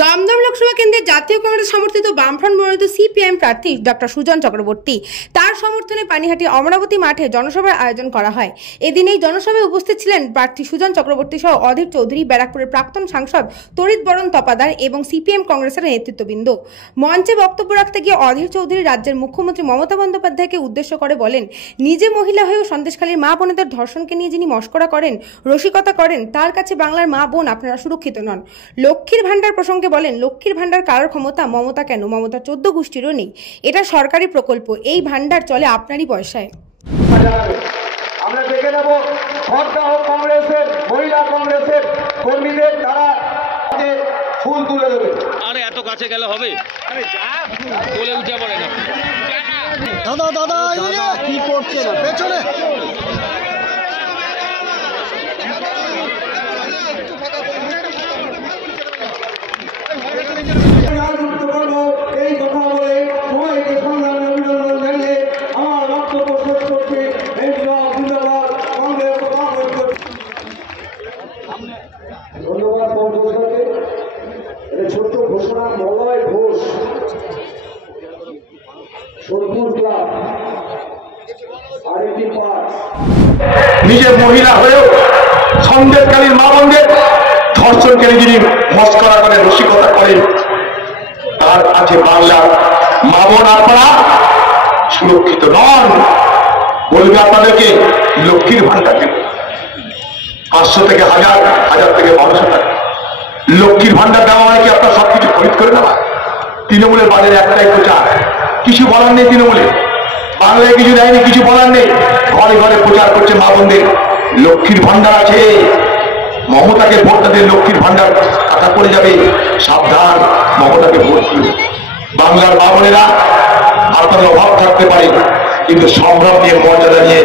দমদম লোকসভা কেন্দ্রের জাতীয় কংগ্রেস সমর্থিত বামফ্রন্ট মনোনীত সিপিআইএম প্রার্থী ডক্টর সুজন চক্রবর্তী তার সমর্থনে পানিহাটি অমরাবতী মাঠে জনসভার আয়োজন করা হয়। এদিন এই জনসভায় উপস্থিত ছিলেন প্রার্থী সুজন চক্রবর্তী সহ অধীর চৌধুরী, ব্যারাকপুরের প্রাক্তন সাংসদ তরিত বরণ তপাদার এবং সিপিএম কংগ্রেসের নেতৃত্ববৃন্দ। মঞ্চে বক্তব্য রাখতে গিয়ে অধীর চৌধুরী রাজ্যের মুখ্যমন্ত্রী মমতা বন্দ্যোপাধ্যায়কে উদ্দেশ্য করে বলেন, নিজে মহিলা হয়েও সন্দেশখালীর মা বোনেদের ধর্ষণকে নিয়ে যিনি মস্করা করেন, রসিকতা করেন, তার কাছে বাংলার মা বোন আপনারা সুরক্ষিত নন। লক্ষ্মীর ভান্ডার প্রসঙ্গে বলেন, লক্ষ্মীর ভান্ডার কারোর ক্ষমতা, মমতা কেন, মমতা 14 গোষ্ঠীরও নেই। এটা সরকারি প্রকল্প, এই ভান্ডার চলে আপনারই পয়সায়। আমরা দেখে নেব সরকার ও কংগ্রেসের মহিলা কংগ্রেসের কর্মীদের তারা ফুল তুলে দেবে। আরে এত কাছে গেলে হবে, বলে উঠে পড়ে না। দাদা দাদা কি করছে না পেছনে এই কথা বলে সবাইকে সংগ্রামী অভিনন্দন জানিয়ে আমার বক্তব্য শেষ করছি। ধন্যবাদ পঞ্চকে। এটা ছোট্ট ঘোষণা। মলয় ঘোষ, সোদপুর ক্লাব, আরেকটি পার্ক। নিজে মহিলা হয়েও সন্দেশকালীন মা বোনদের ধর্ষণকে যিনি মস্করা করেন, রসিকতা করেন, তার আছে বাংলার মা বোন আপনারা সুরক্ষিত নন। বলবে আপনাদেরকে লক্ষ্মীর ভান্ডার দেবে 500 থেকে 1000, 1000 থেকে 1200 টাকা। লক্ষ্মীর ভান্ডার দেওয়া হয় কি আপনার সবকিছু খরিদ করে নেওয়া? তৃণমূলের বাজারে একটাই প্রচার, কিছু বলার নেই। তৃণমূলে বাংলায় কিছু দেয়নি, কিছু বলার নেই। ঘরে ঘরে প্রচার করছে মা বোনদের লক্ষ্মীর ভান্ডার আছে। মমতাকে ভোটটা দিয়ে লক্ষ্মীর ভান্ডার কাটা পড়ে যাবে, সাবধান। মমতাকে ভোট করবে। বাংলার মা বোনেরা আপনাদের অভাব থাকতে পারে, কিন্তু সংগ্রাম নিয়ে, মর্যাদা নিয়ে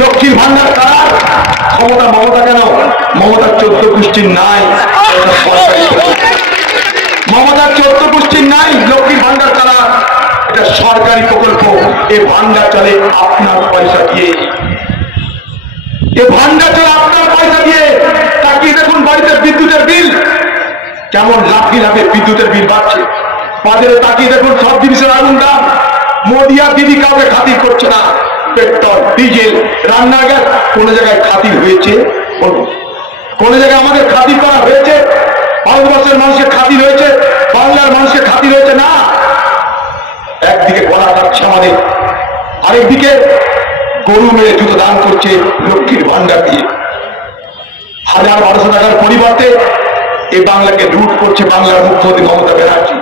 লক্ষ্মীর ভান্ডার কার ক্ষমতা? মমতা কেন? মমতার 14 গোষ্ঠীর নাই, মমতার 14 গোষ্ঠীর নাই। লক্ষ্মীর ভান্ডার কারা? এটা সরকারি প্রকল্প। এই ভান্ডার চলে আপনার পয়সা দিয়ে, এ ভান্ডার চলে আপনার পয়সা দিয়ে। তাকিয়ে দেখুন বাড়িতে বিদ্যুতের বিল কেমন লাফিয়ে লাফিয়ে বিদ্যুতের বিল বাড়ছে। বাজারে তাকিয়ে দেখুন সব জিনিসের আগুন দাম। মোদি আর দিদি কাউকে খাতির করছে না। পেট্রোল, ডিজেল, রান্নার গ্যাস কোন জায়গায় খাতির হয়েছে? কোন জায়গায় আমাদের খাতির করা হয়েছে? ভারতবর্ষের মানুষের খাতির হয়েছে? বাংলার মানুষের খাতির হয়েছে না। একদিকে গলা কাটছে আমাদের, আরেকদিকে গরু মেরে জুতো দান করছে লক্ষ্মীর ভান্ডার দিয়ে। 1000-1200 টাকার পরিবর্তে এই বাংলাকে লুট করছে বাংলার মুখ্যমন্ত্রী মমতা ব্যানার্জি।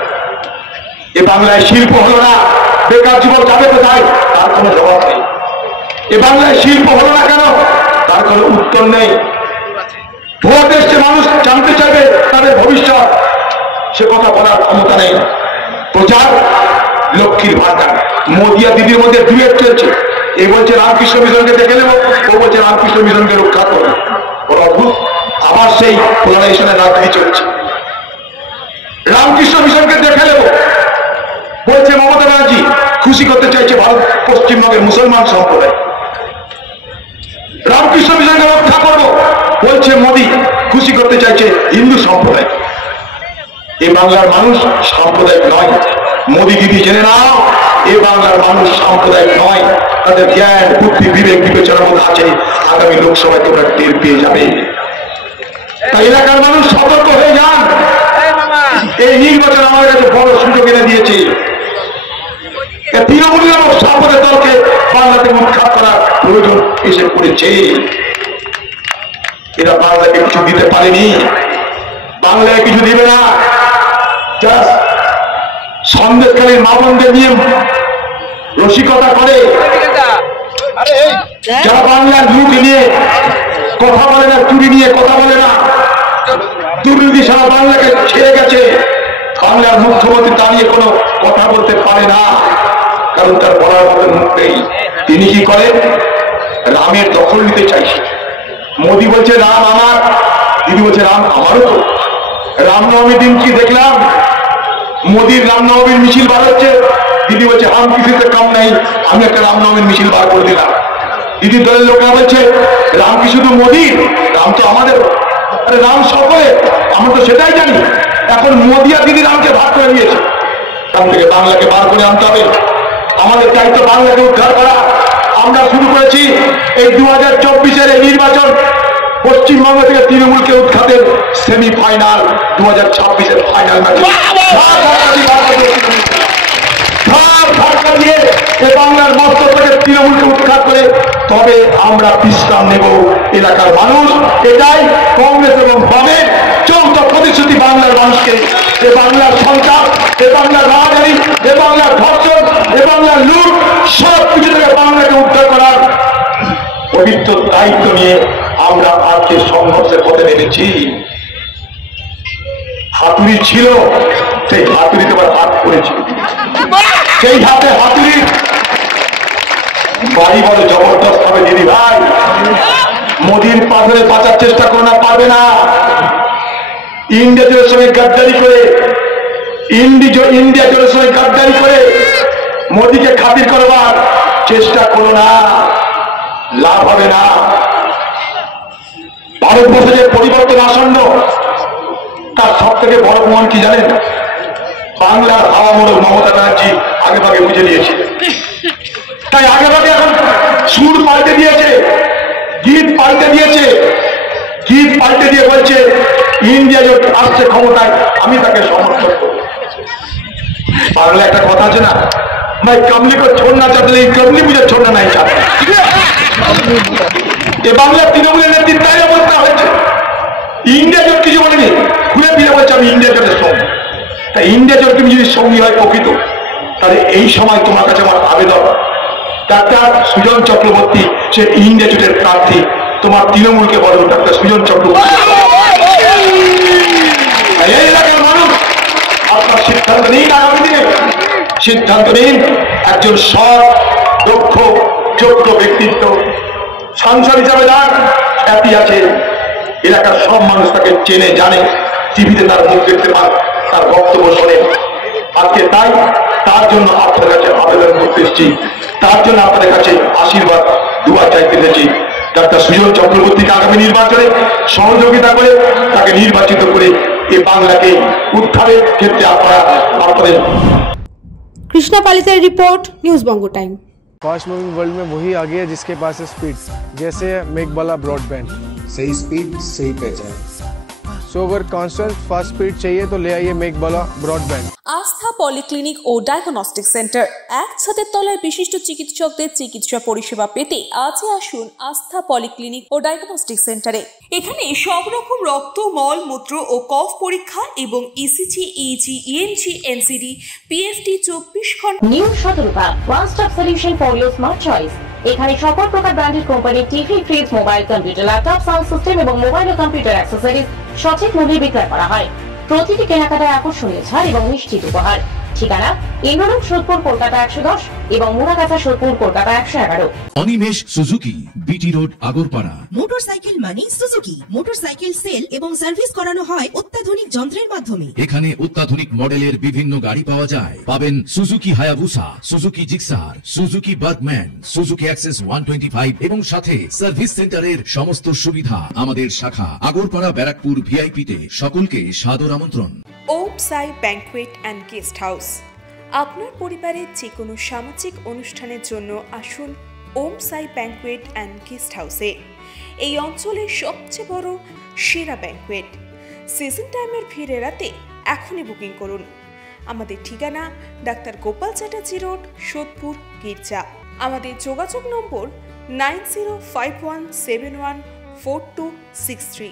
এ বাংলায় শিল্প হলো না, বেকার যুবক যাবে কোথায়? তার কোনো জবাব নেই। এ বাংলায় শিল্প হলো না কেন? তার কোনো উত্তর নেই। ভোট এসছে, মানুষ জানতে চাইবে তাদের ভবিষ্যৎ, সে কথা বলার ক্ষমতা নেই। প্রচার লক্ষ্মীর ভান্ডার। মোদি আর দিদির মধ্যে ডুয়েট চলছে। এ বলছে রামকৃষ্ণ মিশনকে দেখে নেব, ও বলছে রামকৃষ্ণ মিশনকে রক্ষা করবে। ওর অদ্ভুত আবার সেই পোলারাইজেশনের রাজনীতি চলছে। রামকৃষ্ণ মিশনকে দেখে নেব বলছে মমতা ব্যানার্জি, খুশি করতে চাইছে ভারত পশ্চিমবঙ্গের মুসলমান সম্প্রদায়। রামকৃষ্ণ মিশনকে রক্ষা করবো বলছে মোদি, খুশি করতে চাইছে হিন্দু সম্প্রদায়। এ বাংলার মানুষ সাম্প্রদায়িক নয়। মোদি দিদি জেনে নাও, এ বাংলার মানুষ সাম্প্রদায়িক নয়। তাদের জ্ঞান, বুদ্ধি, বিবেক, বিবেচনার মধ্যে আছে। আগামী লোকসভায় তোমরা টের পেয়ে যাবে। তাই এলাকার মানুষ সতর্ক হয়ে যান। এই নির্বাচন আমার কাছে বড় সুযোগ এনে দিয়েছে। তৃণমূল নামক সাম্প্রদায়িক দলকে বাংলাতে উৎখাত করার প্রয়োজন এসে পড়েছে। এরা বাংলাকে কিছু দিতে পারেনি, বাংলায় কিছু দিবে না। সন্দেশকালীন মা বোনদের নিয়ে রসিকতা করে, যারা বাংলার লুট নিয়ে কথা বলে না, চুরি নিয়ে কথা বলে না, দুর্নীতি সারা বাংলাকে ছেড়ে গেছে। বাংলার মুখ্যমন্ত্রী দাঁড়িয়ে কোনো কথা বলতে পারে না, কারণ তার বলার মতো মুখ নেই। তিনি কি করেন? রামের দখল নিতে চাইছে। মোদি বলছে রাম আমার, দিদি বলছে রাম আমারও তো। রামনবমীর দিন কি দেখলাম? মোদির রামনবমীর মিছিল বার হচ্ছে, দিদি বলছে হাম কিছুতে কাম নাই, আমি একটা রামনবমীর মিছিল বার করে দিলাম। দিদির দলের লোকেরা বলছে রাম কি শুধু মোদির? রাম তো আমাদের। আরে রাম সকলে, আমরা তো সেটাই জানি। এখন মোদি আর দিদি রামকে ভাগ করে দিয়েছে। এখান থেকে বাংলাকে বার করে আনতে হবে। আমাদের দায়িত্ব বাংলাকে উদ্ধার করা। আমরা শুরু করেছি এই 2024-এর এই নির্বাচন, পশ্চিমবঙ্গ থেকে তৃণমূলকে উৎখাতের সেমিফাইনাল, 2026-এর ফাইনাল ম্যাচ ধাক্কা দিয়ে এ বাংলার মস্তক থেকে তৃণমূলকে উৎখাত করে তবে আমরা বিশ্রাম নেব। এলাকার মানুষ এটাই কংগ্রেস এবং বামের যৌথ প্রতিশ্রুতি বাংলার মানুষকে। এ বাংলার সন্তান, এ বাংলার রাজধানী, এ বাংলার ধর্ষণ, এ বাংলার লুট, সব কিছু থেকে বাংলাকে উদ্ধার করার পবিত্র দায়িত্ব নিয়ে আমরা আজকে সংঘর্ষের পথে নেমেছি। হাতুড়ি ছিল, সেই হাতুড়ি তোমার হাত করেছি, সেই হাতে হাতুড়ি বাড়ি বড় জবরদস্ত হবে। দিদি ভাই, মোদির পাথরে বাঁচার চেষ্টা করো না, পারবে না। ইন্ডিয়া জোটের সঙ্গে গাদ্দারি করে, ইন্ডিয়া জোটের সঙ্গে গাদ্দারি করে মোদিকে খাতির করবার চেষ্টা করো না, লাভ হবে না। ভারতবর্ষে যে পরিবর্তন আসন্ন, তার সব থেকে বড় প্রমাণ কি জানেন? বাংলার হাওয়া মোড়ক মমতা ব্যানার্জি আগে ভাগে বুঝে নিয়েছে। তাই আগে ভাগে এখন সুর পাল্টে দিয়েছে, গীত পাল্টে দিয়েছে, গীত পাল্টে দিয়ে বলছে ইন্ডিয়া জোট আসছে ক্ষমতায়, আমি তাকে সমর্থন করব। বাংলা একটা কথা আছে না, मैं कमली को छोड़ना चाहता नहीं, कमली मुझे छोड़ना नहीं चाहता। ये बांग्ला तृणमूलेर नेतृत्বে অবস্থা হয়েছে। ইন্ডিয়া জোট কিছু বলেনি, ঘুরে ফিরে বলছে আমি ইন্ডিয়া জোটের সঙ্গে। তাই ইন্ডিয়া জোট তুমি যদি সঙ্গী হয় প্রকৃত, তাহলে এই সময় তোমার কাছে আমার আবেদন, ডাক্তার সুজন চক্রবর্তী সে ইন্ডিয়া জোটের প্রার্থী, তোমার তৃণমূলকে বলো ডাক্তার সুজন চক্রবর্তী। এই এলাকার মানুষ আপনার সিদ্ধান্ত নিন, আগামী দিনে সিদ্ধান্ত নিন। একজন সৎ, দক্ষ, যোগ্য ব্যক্তিত্ব, সাংসদ হিসাবে তার খ্যাতি আছে, এলাকার সব মানুষ তাকে চেনে জানে, টিভিতে তার মুখ দেখতে পান, তার বক্তব্য শোনে। আজকে তাই তার জন্য আপনাদের কাছে আবেদন করতে এসেছি, তার জন্য আপনাদের কাছে আশীর্বাদ দুয়া চাইতে এসেছি। ডাক্তার সুজন চক্রবর্তীকে আগামী নির্বাচনে সহযোগিতা করে তাকে নির্বাচিত করে এই বাংলাকে উদ্ধারের ক্ষেত্রে আপনারা আপনাদের। কৃষ্ণা পালিতের রিপোর্ট, নিউজ বঙ্গ টাইম। फास्ट मूविंग वर्ल्ड में वही आगे है जिसके पास है स्पीड, जैसे मेघबाला ब्रॉडबैंड। सही स्पीड सही पहचान। सो अगर कांस्टेंट फास्ट स्पीड चाहिए तो ले आइए मेघबाला ब्रॉडबैंड। আস্থা পলিক্লিনিক ও ডায়াগনস্টিক সেন্টার, এক ছাদের তলায় বিশিষ্ট চিকিৎসকদের চিকিৎসা পরিষেবা পেতে আজই আসুন আস্থা পলিক্লিনিক ও ডায়াগনস্টিক সেন্টারে। এখানে সব রকম রক্ত, মল, মূত্র ও কফ পরীক্ষা এবং ECG, easy, ENG, NCD, PFT 24 ঘন্টা। New Shatarupa, one stop solution for your smart choice. এখানে সকল প্রকার ব্র্যান্ডেড কোম্পানির TV, fridge, mobile, computer, laptop, sound system এবং মোবাইল ও কম্পিউটার অ্যাক্সেসরিজ সঠিক মূল্যে বিক্রয় করা হয়। প্রতিটি কেনাকাটায় আকর্ষণীয় ছাড় এবং নিশ্চিত উপহার। ঠিকানা ইন্দ্রলোক, সোদপুর, কলকাতা 110 এবং Muragachha, Sodepur, Kolkata 111। Animesh Suzuki, BT road, Agarpara. Motorcycle মানে সুজুকি। মোটরসাইকেল সেল এবং সার্ভিস করানো হয় অত্যাধুনিক যন্ত্রের মাধ্যমে। এখানে অত্যাধুনিক মডেলের বিভিন্ন গাড়ি পাওয়া যায়। পাবেন Suzuki Hayabusa, Suzuki Gixxer, Suzuki Bergman, Suzuki access 125 এবং সাথে সার্ভিস সেন্টারের সমস্ত সুবিধা। আমাদের শাখা আগরপাড়া, ব্যারাকপুর ভিআইপি তে। সকলকে সাদর আমন্ত্রণ। ওম সাই ব্যাংকুয়েট অ্যান্ড গেস্ট হাউস। আপনার পরিবারের যে কোনো সামাজিক অনুষ্ঠানের জন্য আসুন ওম সাই ব্যাংকুয়েট অ্যান্ড গেস্ট হাউসে। এই অঞ্চলের সবচেয়ে বড় সেরা ব্যাংকুয়েট। সিজন টাইমের ভিড় এড়াতে এখনই বুকিং করুন। আমাদের ঠিকানা ডাক্তার গোপাল চ্যাটার্জি রোড, সোদপুর, গির্জা। আমাদের যোগাযোগ নম্বর 9051714263।